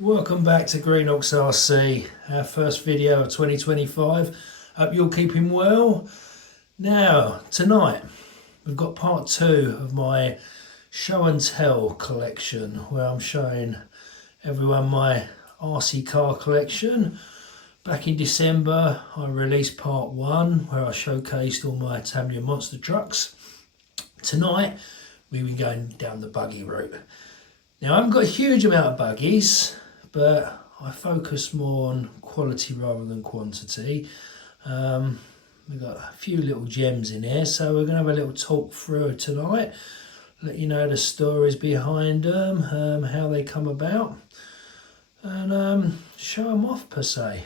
Welcome back to Greenox RC, our first video of 2025. Hope you're keeping well. Now, tonight, we've got part 2 of my show and tell collection, where I'm showing everyone my RC car collection. Back in December, I released part 1, where I showcased all my Tamiya monster trucks. Tonight, we've been going down the buggy route. Now, I haven't got a huge amount of buggies, but I focus more on quality rather than quantity. We've got a few little gems in here, so we're going to have a little talk through tonight, let you know the stories behind them, how they come about, and show them off per se.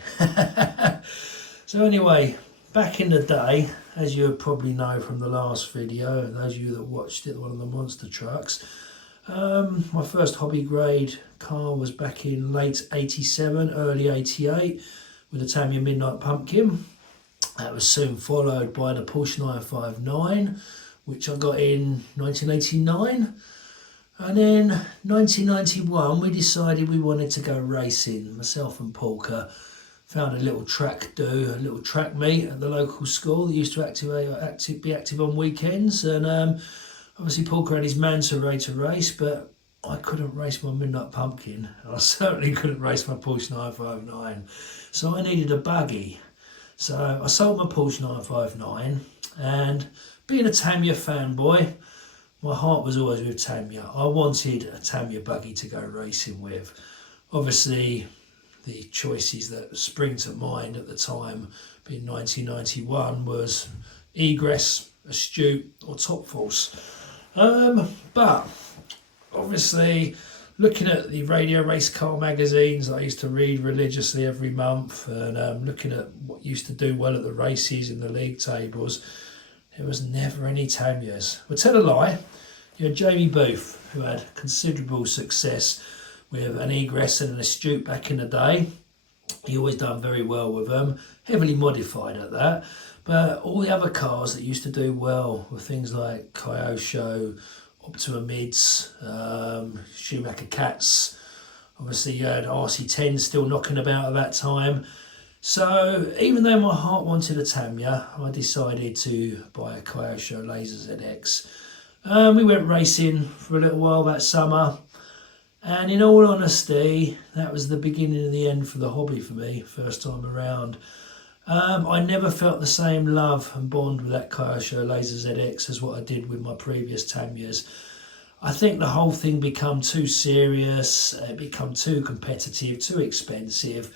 So anyway, back in the day, as you probably know from the last video, those of you that watched it, one of the monster trucks, my first hobby grade car was back in late 87, early 88 with a Tamiya Midnight Pumpkin. That was soon followed by the Porsche 959, which I got in 1989. And then 1991 we decided we wanted to go racing. Myself and Polka found a little track meet at the local school that used to be active on weekends, and obviously Polka had his Manta Ray to race, but I couldn't race my Midnight Pumpkin. I certainly couldn't race my Porsche 959. So I needed a buggy. So I sold my Porsche 959, and being a Tamiya fanboy, my heart was always with Tamiya. I wanted a Tamiya buggy to go racing with. Obviously, the choices that spring to mind at the time, being 1991, was Egress, Astute or Top Force. But obviously, looking at the radio race car magazines that I used to read religiously every month, and looking at what used to do well at the races in the league tables, there was never any Tamiyas. Well, tell a lie, you had Jamie Booth, who had considerable success with an Egress and an Astute back in the day. He always done very well with them, heavily modified at that. But all the other cars that used to do well were things like Kyosho, Optima Mids, Schumacher Cats. Obviously you had RC10 still knocking about at that time. So even though my heart wanted a Tamiya, I decided to buy a Kyosho Laser ZX. We went racing for a little while that summer, and in all honesty, that was the beginning of the end for the hobby for me, first time around. I never felt the same love and bond with that Kyosho Laser ZX as what I did with my previous Tamiyas. I think the whole thing became too serious, it became too competitive, too expensive,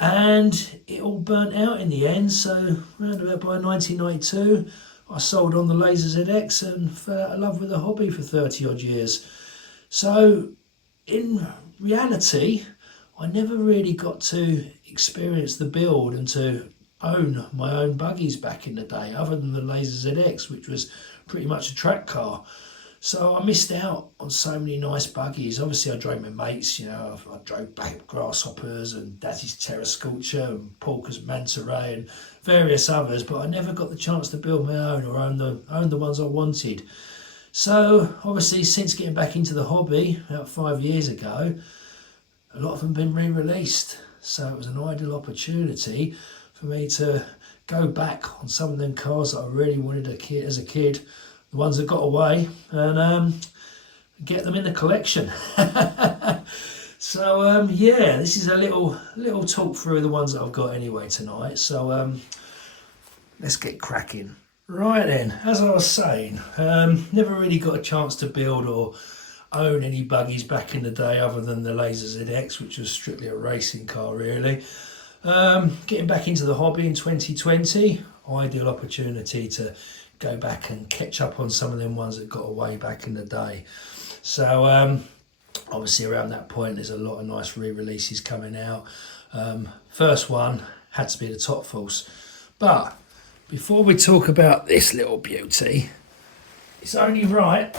and it all burnt out in the end. So around about by 1992, I sold on the Laser ZX and fell out of love with the hobby for 30 odd years. So in reality, I never really got to experience the build and to own my own buggies back in the day, other than the Laser ZX, which was pretty much a track car. So I missed out on so many nice buggies. Obviously I drove my mates, you know, I drove back Grasshoppers and Daddy's Terra Sculpture and Polka's Manta Ray and various others, but I never got the chance to build my own or own the ones I wanted. So obviously since getting back into the hobby about 5 years ago, a lot of them have been re-released. So it was an ideal opportunity for me to go back on some of them cars that I really wanted as a kid, the ones that got away, and get them in the collection. So yeah, this is a little talk through the ones that I've got anyway tonight. So let's get cracking. Right then, as I was saying, never really got a chance to build or own any buggies back in the day other than the Laser ZX, which was strictly a racing car really. Getting back into the hobby in 2020, ideal opportunity to go back and catch up on some of them ones that got away back in the day. So obviously around that point there's a lot of nice re-releases coming out. First one had to be the Top Force, but before we talk about this little beauty, it's only right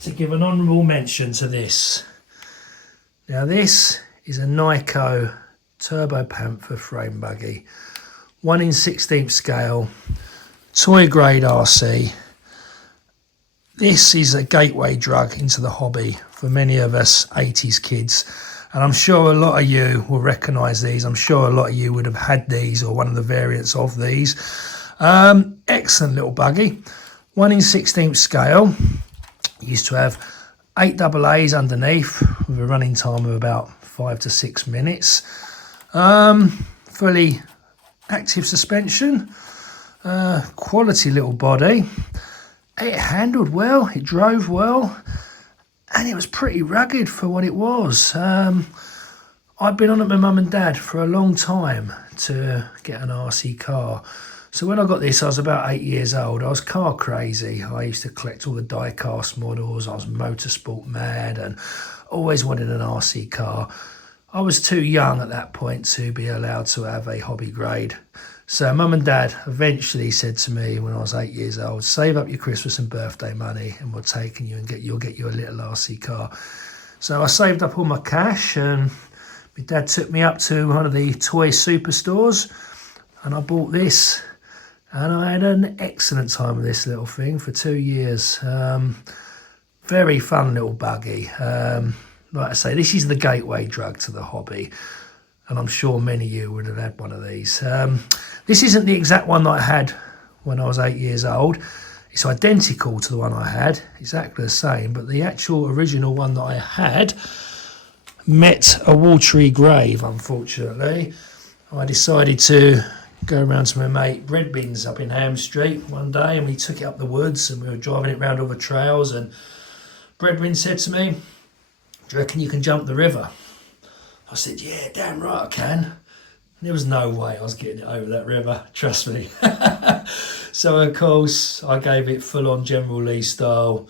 to give an honourable mention to this. Now this is a Niko Turbo Panther frame buggy, 1 in 16th scale, toy grade RC. This is a gateway drug into the hobby for many of us 80s kids. And I'm sure a lot of you will recognise these. I'm sure a lot of you would have had these or one of the variants of these. Excellent little buggy. 1 in 16th scale. Used to have 8 AA's underneath with a running time of about 5 to 6 minutes. Fully active suspension. Quality little body. It handled well. It drove well. And it was pretty rugged for what it was. I'd been on at my mum and dad for a long time to get an RC car. So when I got this, I was about 8 years old. I was car crazy. I used to collect all the die-cast models. I was motorsport mad and always wanted an RC car. I was too young at that point to be allowed to have a hobby grade. So mum and dad eventually said to me when I was 8 years old, save up your Christmas and birthday money and we're taking you and you'll get you a little RC car. So I saved up all my cash and my dad took me up to one of the toy superstores and I bought this and I had an excellent time with this little thing for 2 years. Very fun little buggy. Like I say, this is the gateway drug to the hobby. And I'm sure many of you would have had one of these. This isn't the exact one that I had when I was 8 years old. It's identical to the one I had, exactly the same. But the actual original one that I had met a watery grave, unfortunately. I decided to go around to my mate Bread Bins up in Ham Street one day, and we took it up the woods and we were driving it round all the trails, and Bread Bins said to me, do you reckon you can jump the river? I said, yeah, damn right I can. And there was no way I was getting it over that river, trust me. So of course I gave it full on General Lee style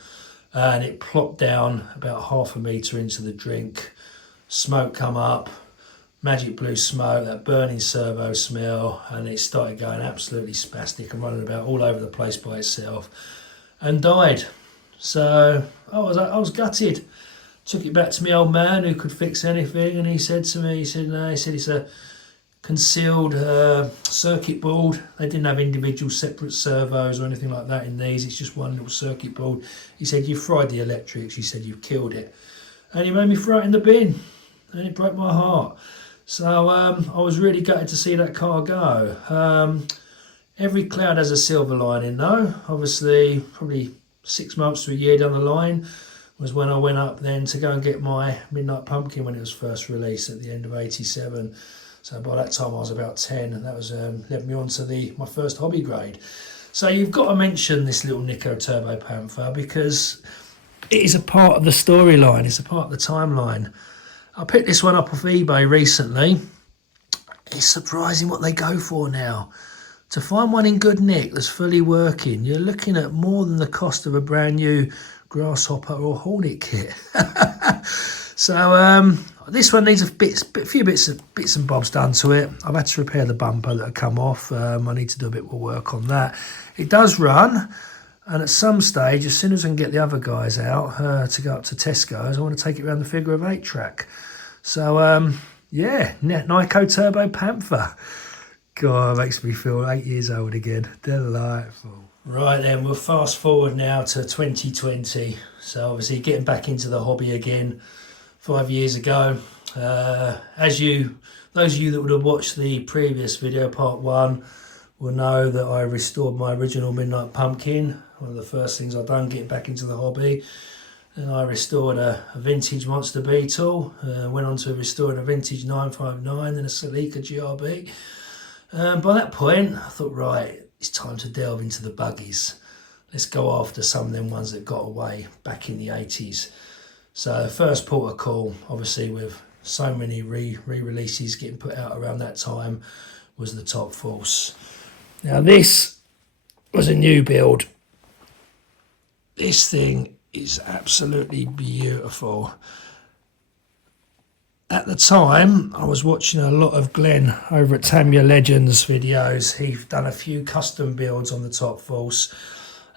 and it plopped down about 1/2 metre into the drink. Smoke come up, magic blue smoke, that burning servo smell, and it started going absolutely spastic and running about all over the place by itself and died. So I was gutted. Took it back to my old man who could fix anything, and he said to me, he said it's a concealed circuit board. They didn't have individual separate servos or anything like that in these. It's just one little circuit board. He said, you've fried the electrics. He said, you've killed it. And he made me throw it in the bin, and it broke my heart. So I was really gutted to see that car go. Every cloud has a silver lining though. Obviously, probably 6 months to a year down the line was when I went up then to go and get my Midnight Pumpkin when it was first released at the end of '87. So by that time I was about 10, and that was led me on to my first hobby grade. So you've got to mention this little Nikko Turbo Panther because it is a part of the storyline, it's a part of the timeline. I picked this one up off eBay recently. It's surprising what they go for now. To find one in good nick that's fully working, you're looking at more than the cost of a brand new Grasshopper or Hornet kit. So this one needs a few bits and bobs done to it. I've had to repair the bumper that had come off. I need to do a bit more work on that. It does run, and at some stage, as soon as I can get the other guys out to go up to Tesco's, I want to take it around the Figure of 8 track. So yeah, Nikko Turbo Panther. God, it makes me feel 8 years old again. Delightful. Right then, we'll fast forward now to 2020. So obviously getting back into the hobby again 5 years ago. Those of you that would have watched the previous video, part 1, will know that I restored my original Midnight Pumpkin. One of the first things I've done getting back into the hobby. And I restored a vintage Monster Beetle. Went on to restoring a vintage 959 and a Celica GRB. By that point, I thought, right, it's time to delve into the buggies. Let's go after some of them ones that got away back in the 80s. So the first port of call, obviously with so many re-releases getting put out around that time, was the Top Force. Now this was a new build. This thing is absolutely beautiful. At the time, I was watching a lot of Glenn over at Tamiya Legends videos. He's done a few custom builds on the Top Force.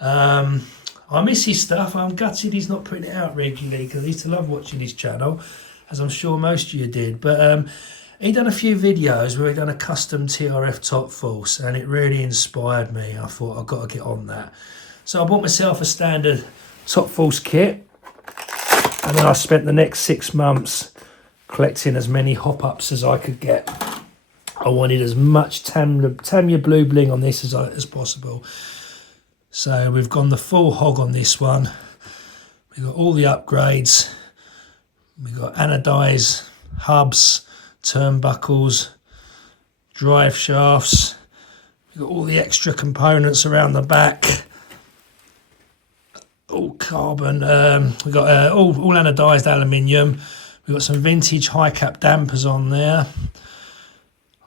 I miss his stuff. I'm gutted he's not putting it out regularly because I used to love watching his channel, as I'm sure most of you did. But he done a few videos where he done a custom TRF Top Force, and it really inspired me. I thought I've got to get on that. So I bought myself a standard Top Force kit, and then I spent the next 6 months collecting as many hop-ups as I could get. I wanted as much Tamiya blue bling on this as possible. So we've gone the full hog on this one. We've got all the upgrades. We've got anodized hubs, turnbuckles, drive shafts. We've got all the extra components around the back. All carbon. We've got all anodized aluminium. We've got some vintage high cap dampers on there.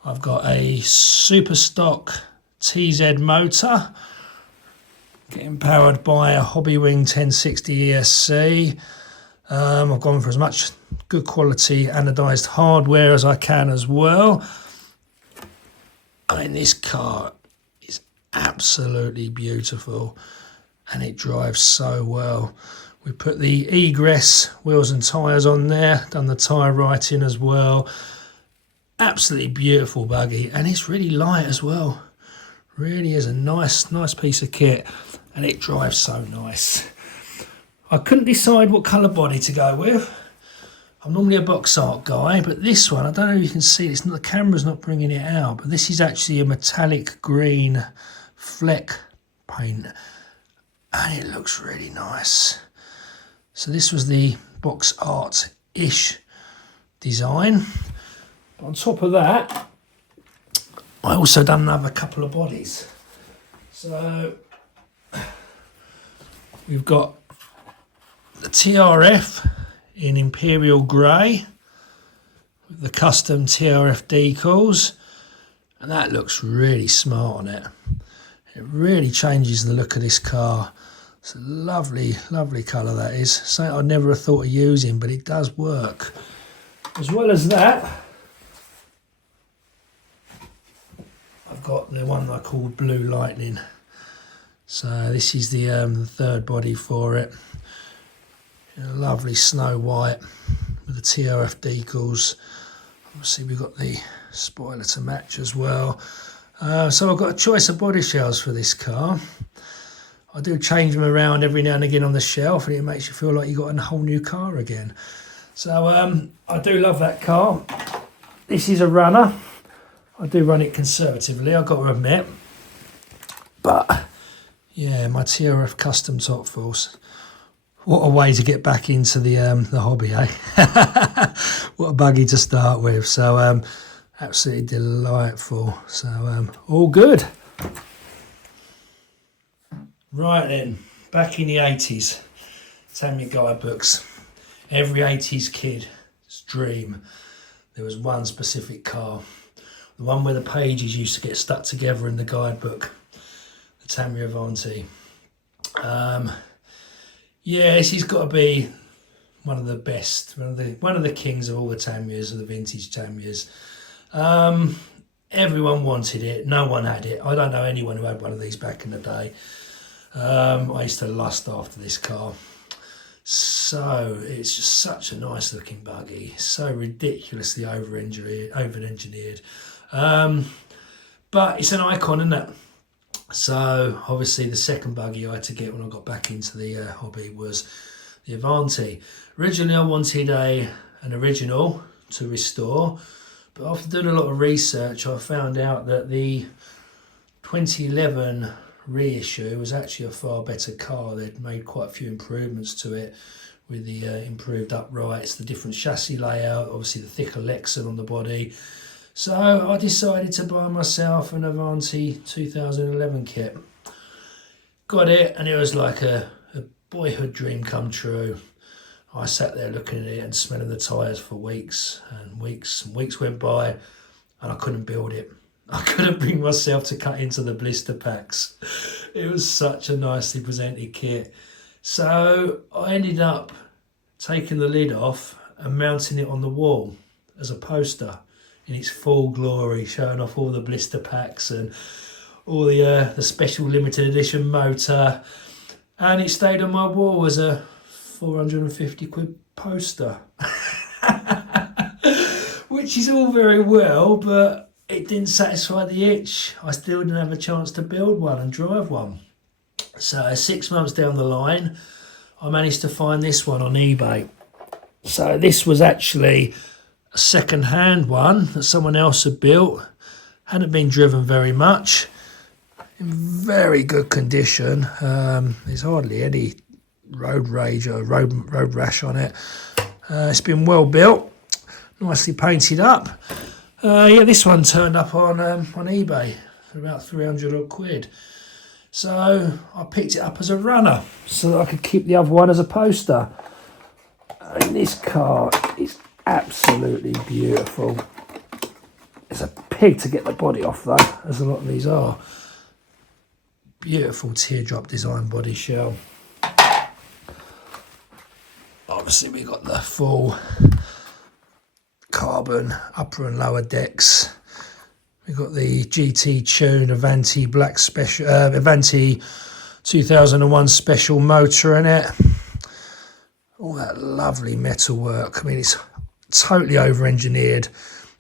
I've got a super stock TZ motor, getting powered by a Hobbywing 1060 ESC. I've gone for as much good quality anodized hardware as I can as well. I mean, this car is absolutely beautiful and it drives so well. We put the egress wheels and tyres on there, done the tyre writing as well. Absolutely beautiful buggy, and it's really light as well. Really is a nice piece of kit, and it drives so nice. I couldn't decide what colour body to go with. I'm normally a box art guy, but this one, I don't know if you can see it, the camera's not bringing it out, but this is actually a metallic green fleck paint, and it looks really nice. So this was the box art-ish design. On top of that, I also done another couple of bodies. So we've got the TRF in Imperial Grey with the custom TRF decals, and that looks really smart on it. It really changes the look of this car. It's a lovely colour that is. Something I never have thought of using, but it does work. As well as that, I've got the one I called Blue Lightning. So this is the third body for it. A lovely snow white with the TRF decals. Obviously we've got the spoiler to match as well. So I've got a choice of body shells for this car. I do change them around every now and again on the shelf, and it makes you feel like you've got a whole new car again. So I do love that car. This is a runner. I do run it conservatively, I've got to admit. But yeah, my TRF custom top force. What a way to get back into the hobby, eh? What a buggy to start with. So absolutely delightful. So all good. Right then, back in the 80s, Tamiya guidebooks. Every 80s kid's dream. There was one specific car. The one where the pages used to get stuck together in the guidebook. The Tamiya Avante. Yeah, this has got to be one of the best, one of the kings of all the Tamiyas, of the vintage Tamiyas. Everyone wanted it, no one had it. I don't know anyone who had one of these back in the day. I used to lust after this car. So it's just such a nice looking buggy, so ridiculously over-engineered. But it's an icon, isn't it? So obviously the second buggy I had to get when I got back into the hobby was the Avante. Originally I wanted an original to restore, but after doing a lot of research I found out that the 2011 reissue was actually a far better car. They'd made quite a few improvements to it with the improved uprights, the different chassis layout, obviously the thicker Lexan on the body. So I decided to buy myself an Avante 2011 kit. Got it, and it was like a boyhood dream come true. I sat there looking at it and smelling the tyres for weeks and weeks and weeks went by, and I couldn't build it. I couldn't bring myself to cut into the blister packs. It was such a nicely presented kit. So I ended up taking the lid off and mounting it on the wall as a poster in its full glory, showing off all the blister packs and all the special limited edition motor. And it stayed on my wall as a 450 quid poster. Which is all very well, but it didn't satisfy the itch. I still didn't have a chance to build one and drive one. So 6 months down the line, I managed to find this one on eBay. So this was actually a second-hand one that someone else had built. Hadn't been driven very much. In very good condition. There's hardly any road rage or road rash on it. It's been well built, nicely painted up. Yeah, this one turned up on eBay for about 300 odd quid. So I picked it up as a runner so that I could keep the other one as a poster. And this car is absolutely beautiful. It's a pig to get the body off though, as a lot of these are. Beautiful teardrop design body shell. Obviously we got the full carbon upper and lower decks. We've got the GT tuned Avante black special Avante 2001 special motor in it. All that lovely metal work. I mean, it's totally over engineered.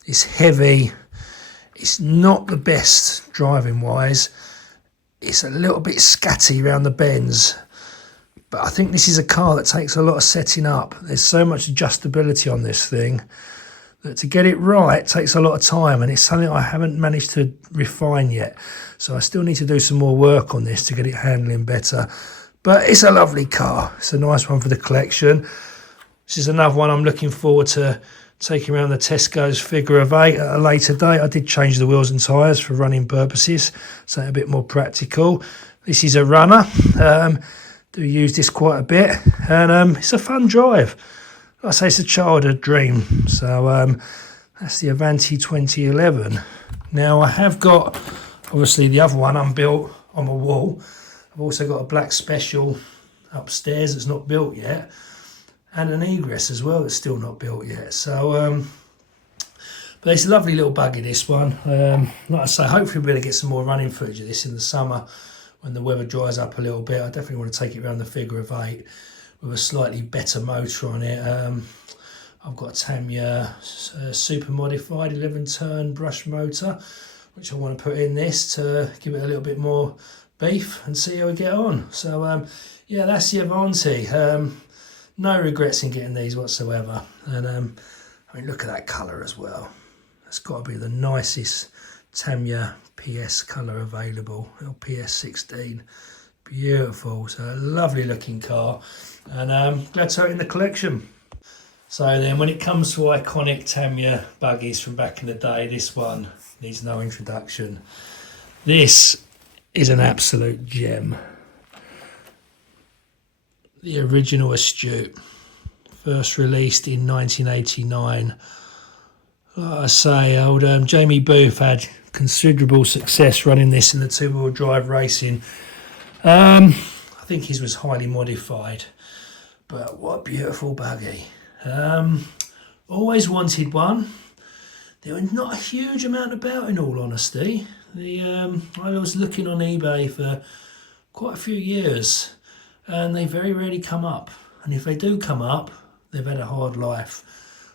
It's heavy. It's not the best driving wise. It's a little bit scatty around the bends. But I think this is a car that takes a lot of setting up. There's so much adjustability on this thing that to get it right takes a lot of time, and it's something I haven't managed to refine yet. So I still need to do some more work on this to get it handling better. But it's a lovely car. It's a nice one for the collection. This is another one I'm looking forward to taking around the Tesco's figure of 8 at a later date. I did change the wheels and tyres for running purposes, so a bit more practical. This is a runner. Do use this quite a bit, and it's a fun drive. Like I say, it's a childhood dream. So that's the Avante 2011. Now I have got, obviously, the other one unbuilt on my wall. I've also got a black special upstairs that's not built yet, and an egress as well that's still not built yet. So, but it's a lovely little buggy, this one. Like I say, hopefully we're going to get some more running footage of this in the summer when the weather dries up a little bit. I definitely want to take it around the figure of 8 with a slightly better motor on it. I've got a Tamiya super modified 11-turn brush motor, which I want to put in this to give it a little bit more beef and see how we get on. So yeah, that's the Avante. No regrets in getting these whatsoever. And I mean, look at that colour as well. That's got to be the nicest Tamiya PS colour available, little PS16. Beautiful. So a lovely looking car, and glad to have it in the collection. So then when it comes to iconic Tamiya buggies from back in the day, this one needs no introduction. This is an absolute gem. The original Astute, first released in 1989. Like I say, old Jamie Booth had considerable success running this in the two-wheel drive racing. I think his was highly modified, but what a beautiful buggy. Always wanted one. There was not a huge amount about, in all honesty. I was looking on eBay for quite a few years, and they very rarely come up. And if they do come up, they've had a hard life.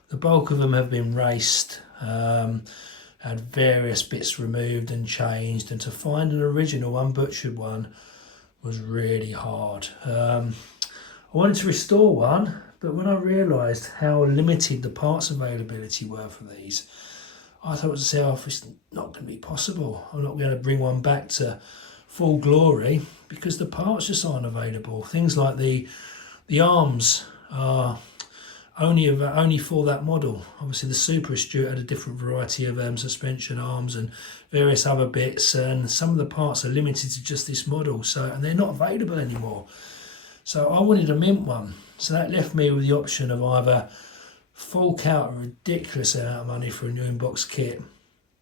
The bulk of them have been raced, had various bits removed and changed, and to find an original unbutchered one was really hard. I wanted to restore one, but when I realised how limited the parts availability were for these, I thought to myself, it's not going to be possible. I'm not going to bring one back to full glory because the parts just aren't available. Things like the arms are only for that model. Obviously the Super Astute had a different variety of suspension arms and various other bits, and some of the parts are limited to just this model, and they're not available anymore. So I wanted a mint one, so that left me with the option of either fork out a ridiculous amount of money for a new in-box kit,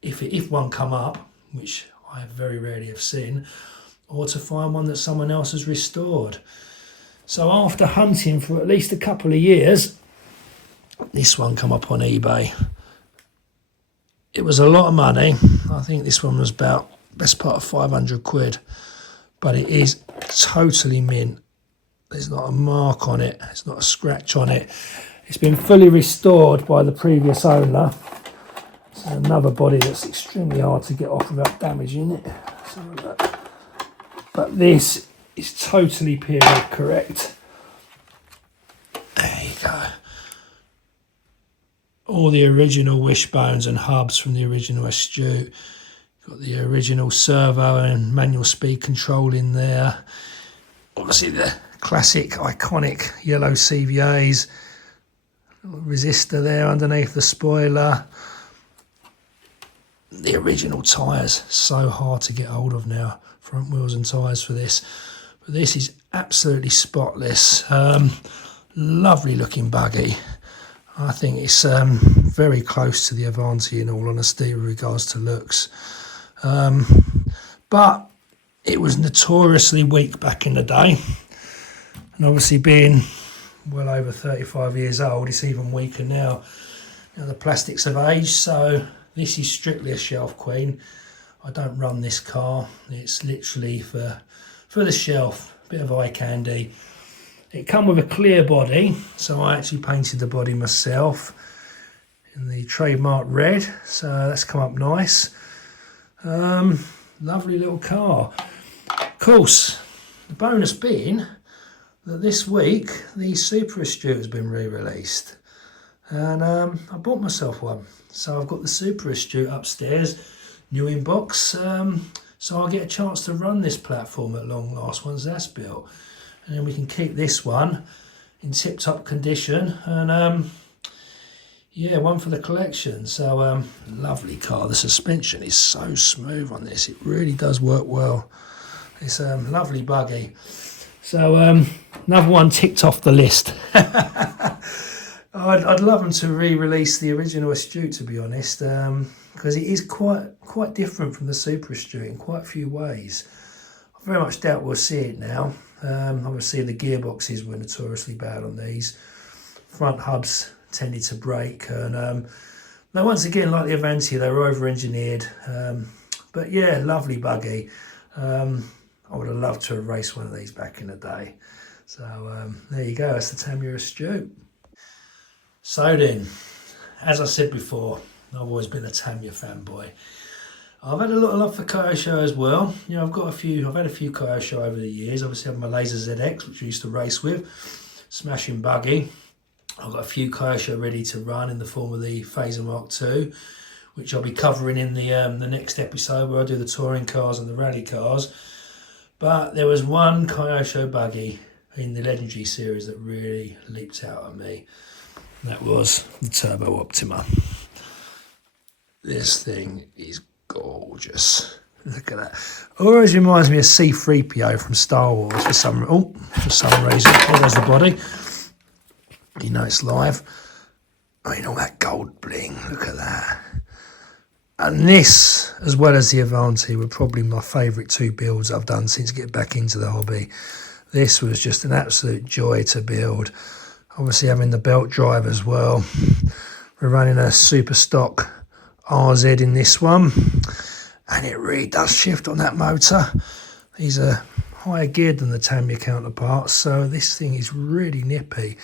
if one come up, which I very rarely have seen, or to find one that someone else has restored. So after hunting for at least a couple of years, this one come up on eBay. It was a lot of money. I think this one was about best part of 500 quid, but it is totally mint. There's not a mark on it. There's not a scratch on it. It's been fully restored by the previous owner. It's another body that's extremely hard to get off without damaging it. But this is totally period correct. There you go. all the original wishbones and hubs from the original Astute. Got the original servo and manual speed control in there. Obviously the classic iconic yellow CVAs. Little resistor there underneath the spoiler. The original tyres, so hard to get hold of now. Front wheels and tyres for this. But this is absolutely spotless. Lovely looking buggy. I think it's very close to the Avante in all honesty with regards to looks. But it was notoriously weak back in the day. And obviously being well over 35 years old, it's even weaker now. The plastics have aged, so this is strictly a shelf queen. I don't run this car. It's literally for the shelf, bit of eye candy. It come with a clear body, so I actually painted the body myself in the trademark red, so that's come up nice. Lovely little car. Of course, the bonus being that this week the Super Astute has been re-released, and I bought myself one. So I've got the Super Astute upstairs, new in box, so I'll get a chance to run this platform at long last once that's built. And then we can keep this one in tip-top condition, and yeah, one for the collection. So lovely car. The suspension is so smooth on this. It really does work well. It's a lovely buggy. So another one ticked off the list. I'd love them to re-release the original Astute, to be honest, because it is quite different from the Super Astute in quite a few ways. I very much doubt we'll see it now. Obviously the gearboxes were notoriously bad on these. Front hubs tended to break, and now once again, like the Avante, they were over-engineered. But yeah, lovely buggy. I would have loved to have raced one of these back in the day. So there you go, that's the Tamiya Astute. So then, as I said before, I've always been a Tamiya fanboy. I've had a lot of love for Kyosho as well. You know, I've had a few Kyosho over the years. Obviously, I have my Laser ZX, which I used to race with, smashing buggy. I've got a few Kyosho ready to run in the form of the Phaser Mark II, which I'll be covering in the next episode where I do the touring cars and the rally cars. But there was one Kyosho buggy in the Legendary series that really leaped out at me. That was the Turbo Optima. This thing is gorgeous. Look at that. Always reminds me of C-3PO from Star Wars for some reason. Oh, there's the body. You know it's live. I mean, all that gold bling. Look at that. And this, as well as the Avante, were probably my favourite two builds I've done since getting back into the hobby. This was just an absolute joy to build. Obviously having the belt drive as well. We're running a super stock RZ in this one, and it really does shift on that motor. These are higher geared than the Tamiya counterparts, so this thing is really nippy.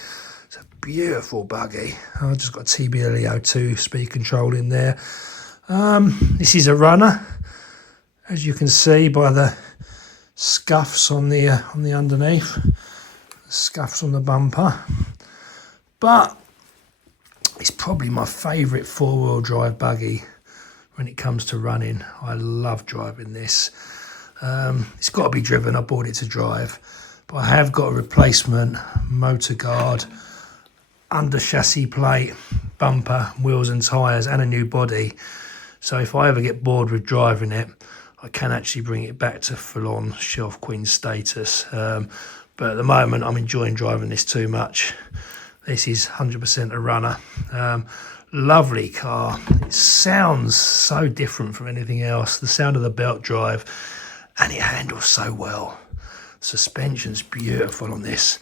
It's a beautiful buggy. I've just got TBLEO2 speed control in there. This is a runner, as you can see by the scuffs on the underneath, the scuffs on the bumper. But it's probably my favourite four-wheel drive buggy when it comes to running. I love driving this. It's got to be driven. I bought it to drive, but I have got a replacement motor guard, under chassis plate, bumper, wheels and tyres, and a new body. So if I ever get bored with driving it, I can actually bring it back to full-on shelf queen status. But at the moment, I'm enjoying driving this too much. This is 100% a runner. Lovely car. It sounds so different from anything else. The sound of the belt drive, and it handles so well. Suspension's beautiful on this.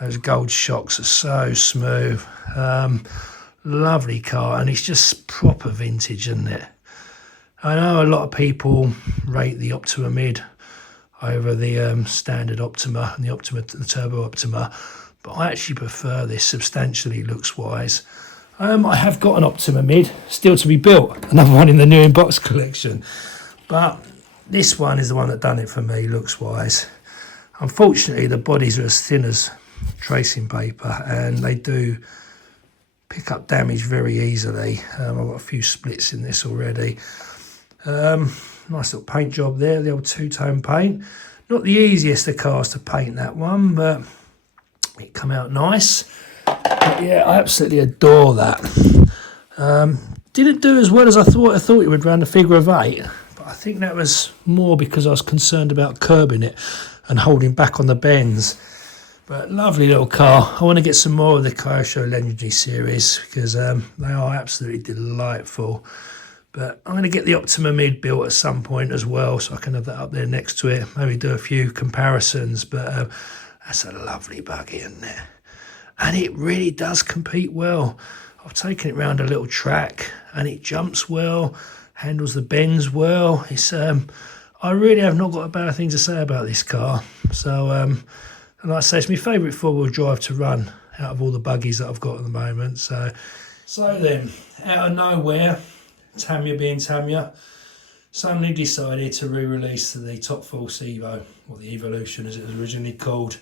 Those gold shocks are so smooth. Lovely car, and it's just proper vintage, isn't it? I know a lot of people rate the Optima Mid over the standard Optima and the Turbo Optima, but I actually prefer this substantially looks-wise. I have got an Optima Mid still to be built, another one in the new in-box collection, but this one is the one that done it for me looks-wise. Unfortunately, the bodies are as thin as tracing paper, and they do pick up damage very easily. I've got a few splits in this already. Nice little paint job there, the old two-tone paint. Not the easiest of cars to paint, that one, but it come out nice. But yeah, I absolutely adore that. Didn't do as well as I thought it would around the figure of 8, but I think that was more because I was concerned about curbing it and holding back on the bends. But lovely little car. I want to get some more of the Kyosho Legendary series because they are absolutely delightful. But I'm going to get the Optima mid built at some point as well, so I can have that up there next to it. Maybe do a few comparisons, but that's a lovely buggy, isn't it? And it really does compete well. I've taken it around a little track, and it jumps well, handles the bends well. It's I really have not got a bad thing to say about this car. So, and like I say, it's my favourite four-wheel drive to run out of all the buggies that I've got at the moment. So then, out of nowhere, Tamiya being Tamiya, suddenly decided to re-release the Top Force Evo, or the Evolution as it was originally called.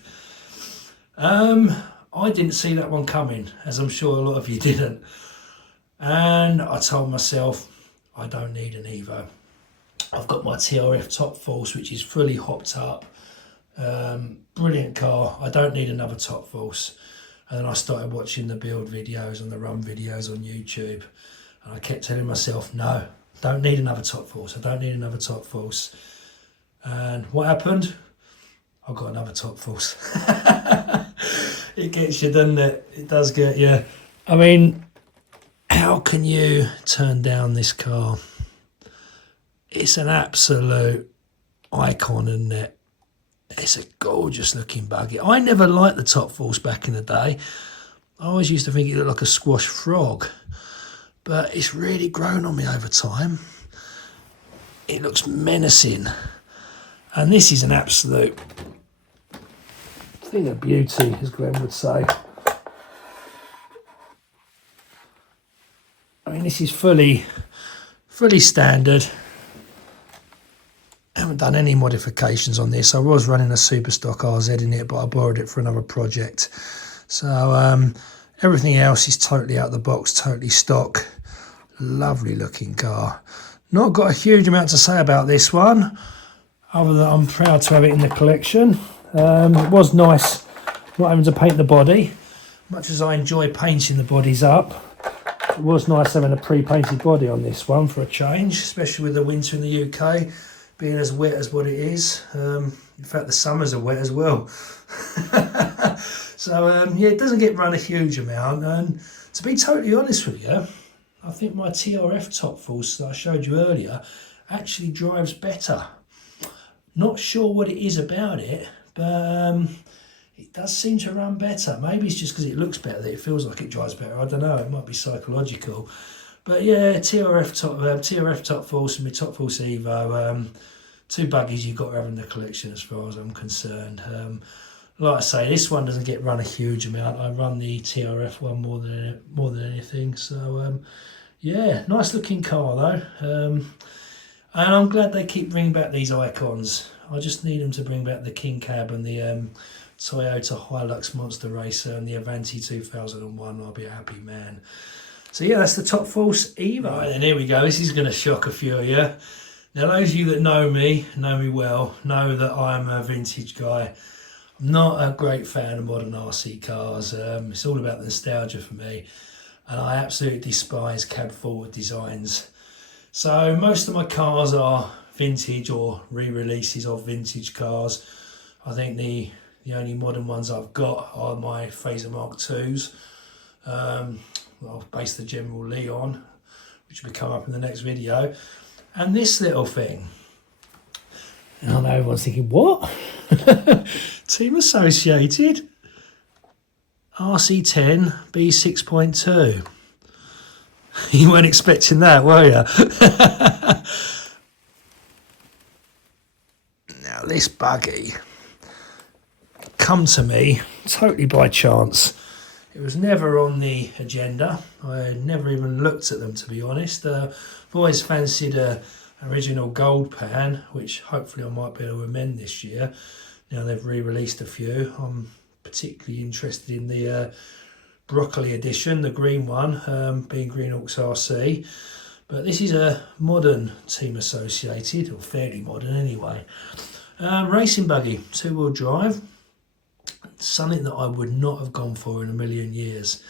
I didn't see that one coming, as I'm sure a lot of you didn't. And I told myself, I don't need an Evo. I've got my TRF Top Force, which is fully hopped up. Brilliant car. I don't need another Top Force. And then I started watching the build videos and the run videos on YouTube. And I kept telling myself, no, don't need another Top Force. I don't need another Top Force. And what happened? I got another Top Force. It gets you, doesn't it? It does get you. I mean, how can you turn down this car? It's an absolute icon, isn't it? It's a gorgeous looking buggy. I never liked the Top Force back in the day. I always used to think it looked like a squash frog. But it's really grown on me over time. It looks menacing. And this is an absolute thing of beauty, as Glenn would say. I mean, this is fully standard. I haven't done any modifications on this. I was running a super stock RZ in it, but I borrowed it for another project. So everything else is totally out of the box, totally stock. Lovely looking car. Not got a huge amount to say about this one, other than I'm proud to have it in the collection. It was nice not having to paint the body. Much as I enjoy painting the bodies up, it was nice having a pre-painted body on this one for a change, especially with the winter in the UK being as wet as what it is. In fact, the summers are wet as well. So yeah, it doesn't get run a huge amount. And to be totally honest with you, I think my TRF Top Force that I showed you earlier actually drives better. Not sure what it is about it, but it does seem to run better. Maybe it's just because it looks better that it feels like it drives better. I don't know, it might be psychological. But yeah, TRF Top Force and my Top Force Evo, two buggies you've got to have in the collection as far as I'm concerned. Like I say, this one doesn't get run a huge amount. I run the TRF one more than anything. So yeah, nice looking car though. And I'm glad they keep bringing back these icons. I just need them to bring back the King Cab and the Toyota Hilux Monster Racer and the Avante 2001. I'll be a happy man. So yeah, that's the Top Force Evo. Right, and here we go. This is going to shock a few of you. Now, those of you that know me well, know that I'm a vintage guy. I'm not a great fan of modern RC cars. It's all about the nostalgia for me. And I absolutely despise cab forward designs. So most of my cars are vintage or re-releases of vintage cars. I think the only modern ones I've got are my Phaser Mark IIs. I'll base the General Lee on, which will come up in the next video. And this little thing. And I know everyone's thinking, what? Team Associated RC10 B6.2. You weren't expecting that, were you? Now this buggy come to me totally by chance. It was never on the agenda. I had never even looked at them, to be honest. I've always fancied a original gold pan, which hopefully I might be able to amend this year. Now they've re-released a few. I'm particularly interested in the broccoli edition, the green one, being Green Hawks RC. But this is a modern team associated, or fairly modern anyway. Racing buggy, 2-wheel drive. Something that I would not have gone for in a million years.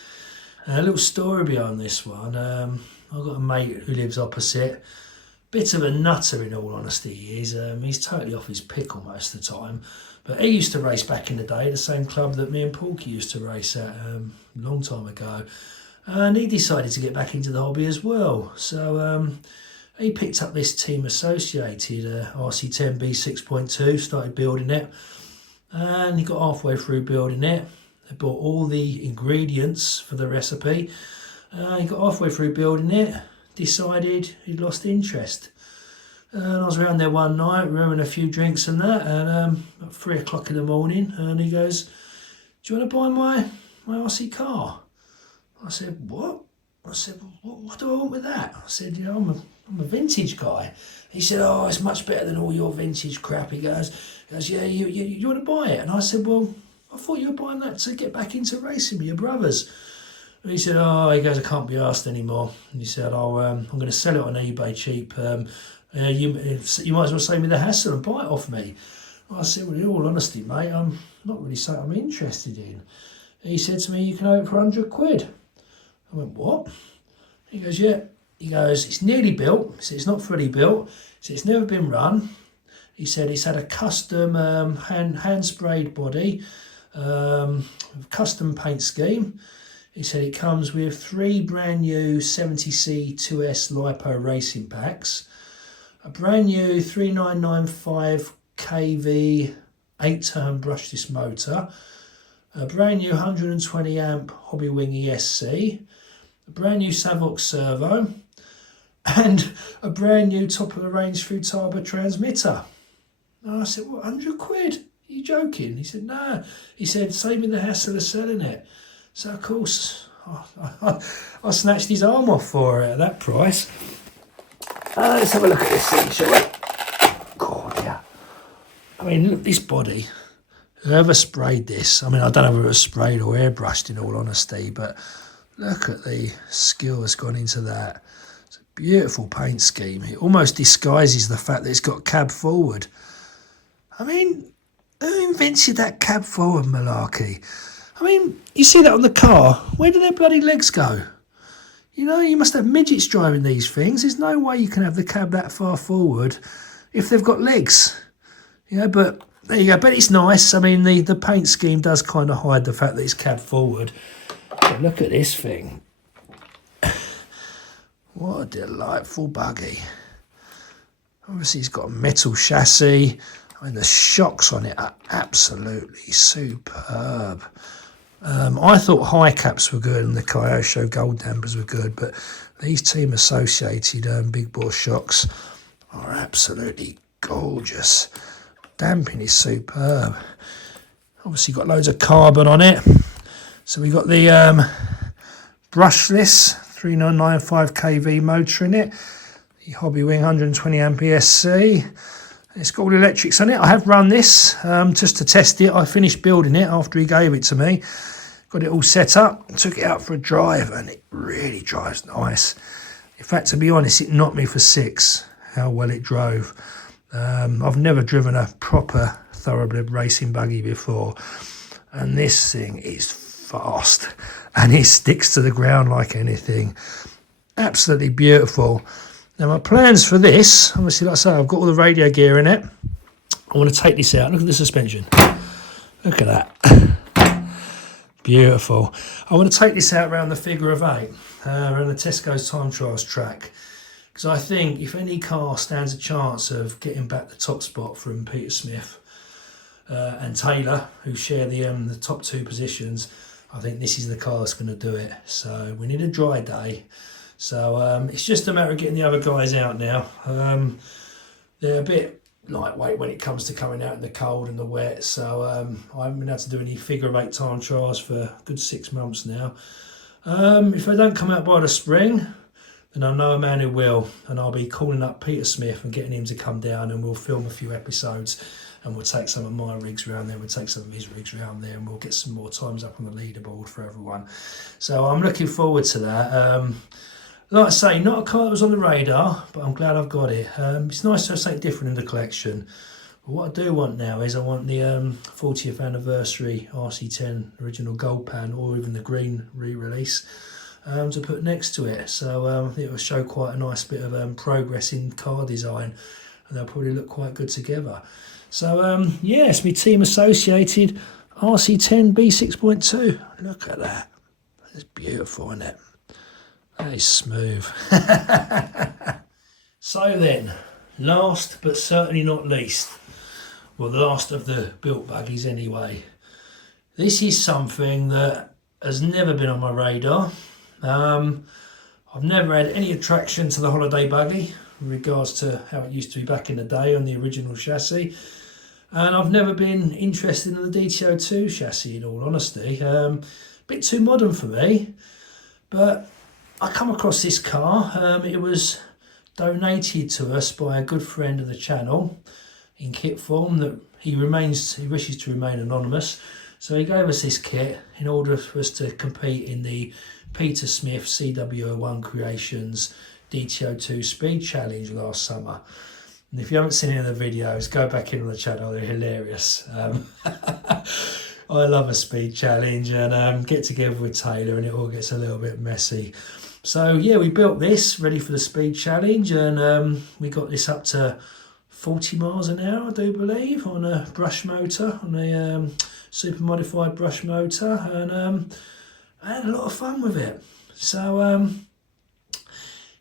A little story behind this one. I've got a mate who lives opposite. Bit of a nutter, in all honesty, he is. He's totally off his pickle most of the time. But he used to race back in the day, the same club that me and Porky used to race at a long time ago. And he decided to get back into the hobby as well. So he picked up this team associated RC10B 6.2, started building it. And he got halfway through building it. They bought all the ingredients for the recipe. He got halfway through building it, decided he'd lost interest. And I was around there one night, we were having a few drinks and that, and at 3 o'clock in the morning, and he goes, "Do you want to buy my RC car?" I said, "What?" I said, what do I want with that? I said, I'm a vintage guy. He said, "Oh, it's much better than all your vintage crap." He goes, "Yeah, you want to buy it?" And I said, "Well, I thought you were buying that to get back into racing with your brothers." And he said, he goes, "I can't be asked anymore." And he said, I'm going to sell it on eBay cheap. You might as well save me the hassle and buy it off me. I said, "Well, in all honesty, mate, I'm not really something I'm interested in." He said to me, "You can have it for £100. I went, "What?" He goes, "Yeah." He goes, "It's nearly built." He said, "It's not fully built." He said, "It's never been run." He said, "It's had a custom hand sprayed body, custom paint scheme." He said, "It comes with 3 brand new 70C 2S LiPo racing packs, a brand new 3995 kV 8-turn brushless motor, a brand new 120 amp Hobbywing ESC, a brand new Savox servo, and a brand new top of the range Futaba transmitter." And I said, "What, £100? Are you joking?" He said, "No." He said, "Save me the hassle of selling it." So of course, I snatched his arm off for it at that price. Let's have a look at this thing, shall we? God, yeah. I mean, look, this body. Whoever sprayed this, I mean, I don't know whether it was sprayed or airbrushed in all honesty, but look at the skill that's gone into that. It's a beautiful paint scheme. It almost disguises the fact that it's got cab forward. I mean, who invented that cab forward malarkey? I mean, you see that on the car. Where do their bloody legs go? You must have midgets driving these things. There's no way you can have the cab that far forward if they've got legs. But there you go. But it's nice. I mean, the paint scheme does kind of hide the fact that it's cab forward. But look at this thing. What a delightful buggy. Obviously, it's got a metal chassis. I mean, the shocks on it are absolutely superb. I thought high caps were good and the Kyosho gold dampers were good, but these team associated big bore shocks are absolutely gorgeous. Damping is superb. Obviously got loads of carbon on it. So we got the brushless 3995 kV motor in it, the Hobbywing 120 amp ESC. It's got all the electrics on it. I have run this just to test it. I finished building it after he gave it to me. Got it all set up, took it out for a drive, and it really drives nice. In fact, to be honest, it knocked me for 6, how well it drove. I've never driven a proper thoroughbred racing buggy before, and this thing is fast, and it sticks to the ground like anything. Absolutely beautiful. Now my plans for this, obviously like I say, I've got all the radio gear in it. I want to take this out. Look at the suspension. Look at that. Beautiful. I want to take this out around the figure of 8, around the Tesco's Time Trials track. Because I think if any car stands a chance of getting back the top spot from Peter Smith and Taylor, who share the top 2 positions, I think this is the car that's going to do it. So we need a dry day. So it's just a matter of getting the other guys out now. They're a bit lightweight when it comes to coming out in the cold and the wet. So I haven't been able to do any figure of 8 time trials for a good 6 months now. If they don't come out by the spring, then I know a man who will. And I'll be calling up Peter Smith and getting him to come down, and we'll film a few episodes and we'll take some of my rigs around there, we'll take some of his rigs around there, and we'll get some more times up on the leaderboard for everyone. So I'm looking forward to that. Like I say, not a car that was on the radar, but I'm glad I've got it. It's nice to have something different in the collection. But what I do want now is I want the 40th anniversary RC10 original gold pan, or even the green re-release, to put next to it. So it will show quite a nice bit of progress in car design, and they'll probably look quite good together. So yeah, it's my team associated RC10 B6.2. Look at that. It's beautiful, isn't it? That is smooth. So then, last but certainly not least, well, the last of the built buggies anyway. This is something that has never been on my radar. I've never had any attraction to the holiday buggy in regards to how it used to be back in the day on the original chassis. And I've never been interested in the DTO2 chassis, in all honesty. A bit too modern for me, but I come across this car. It was donated to us by a good friend of the channel in kit form. That he wishes to remain anonymous, so he gave us this kit in order for us to compete in the Peter Smith CW01 Creations DTO2 Speed Challenge last summer. And if you haven't seen any of the videos, go back in on the channel, they're hilarious. I love a speed challenge, and get together with Taylor and it all gets a little bit messy. So yeah, we built this ready for the speed challenge, and we got this up to 40 miles an hour, I do believe, on a brush motor, on a super modified brush motor, and I had a lot of fun with it. So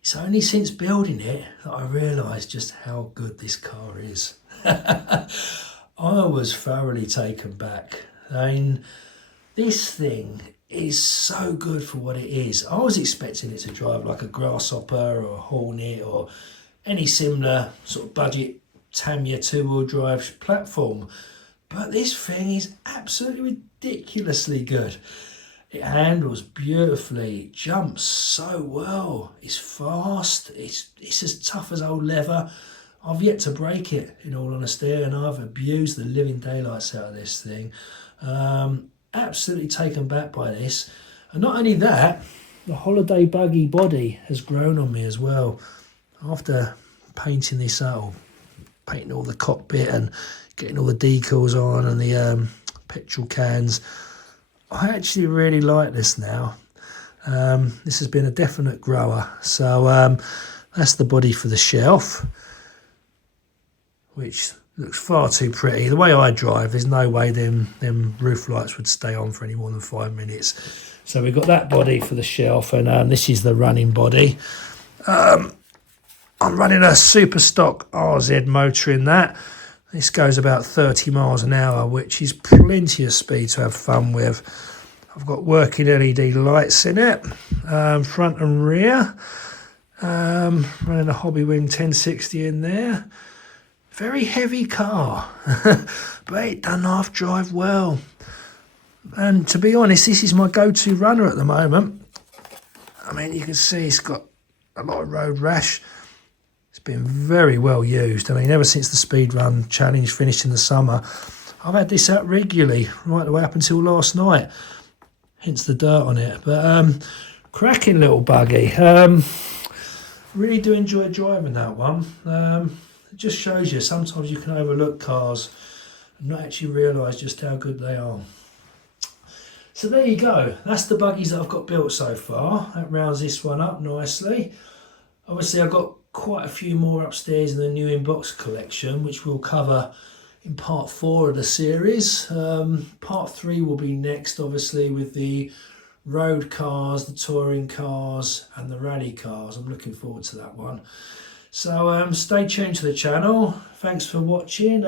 it's only since building it that I realised just how good this car is. I was thoroughly taken back. I mean, this thing is so good for what it is. I was expecting it to drive like a Grasshopper or a Hornet or any similar sort of budget Tamiya two-wheel drive platform, but this thing is absolutely ridiculously good. It handles beautifully, it jumps so well, it's fast, it's as tough as old leather. I've yet to break it, in all honesty, and I've abused the living daylights out of this thing. Absolutely taken back by this. And not only that, the holiday buggy body has grown on me as well. After painting this up, painting all the cockpit and getting all the decals on and the petrol cans, I actually really like this now. This has been a definite grower. So that's the body for the shelf, which looks far too pretty. The way I drive, there's no way them roof lights would stay on for any more than 5 minutes. So we've got that body for the shelf, and this is the running body. I'm running a super stock RZ motor in that. This goes about 30 miles an hour, which is plenty of speed to have fun with. I've got working LED lights in it, front and rear. Running a Hobbywing 1060 in there. Very heavy car, but it doesn't half drive well. And to be honest, this is my go-to runner at the moment. I mean, you can see it's got a lot of road rash. It's been very well used. I mean, ever since the Speed Run Challenge finished in the summer, I've had this out regularly, right the way up until last night. Hence the dirt on it. But cracking little buggy. Really do enjoy driving that one. It just shows you sometimes you can overlook cars and not actually realise just how good they are. So there you go. That's the buggies that I've got built so far. That rounds this one up nicely. Obviously I've got quite a few more upstairs in the new in-box collection, which we'll cover in part 4 of the series. Part 3 will be next, obviously, with the road cars, the touring cars and the rally cars. I'm looking forward to that one. So stay tuned to the channel. Thanks for watching.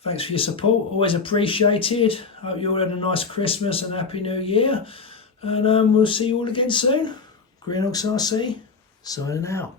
Thanks for your support, always appreciated. Hope you all had a nice Christmas and Happy New Year. And we'll see you all again soon. Greenox RC, signing out.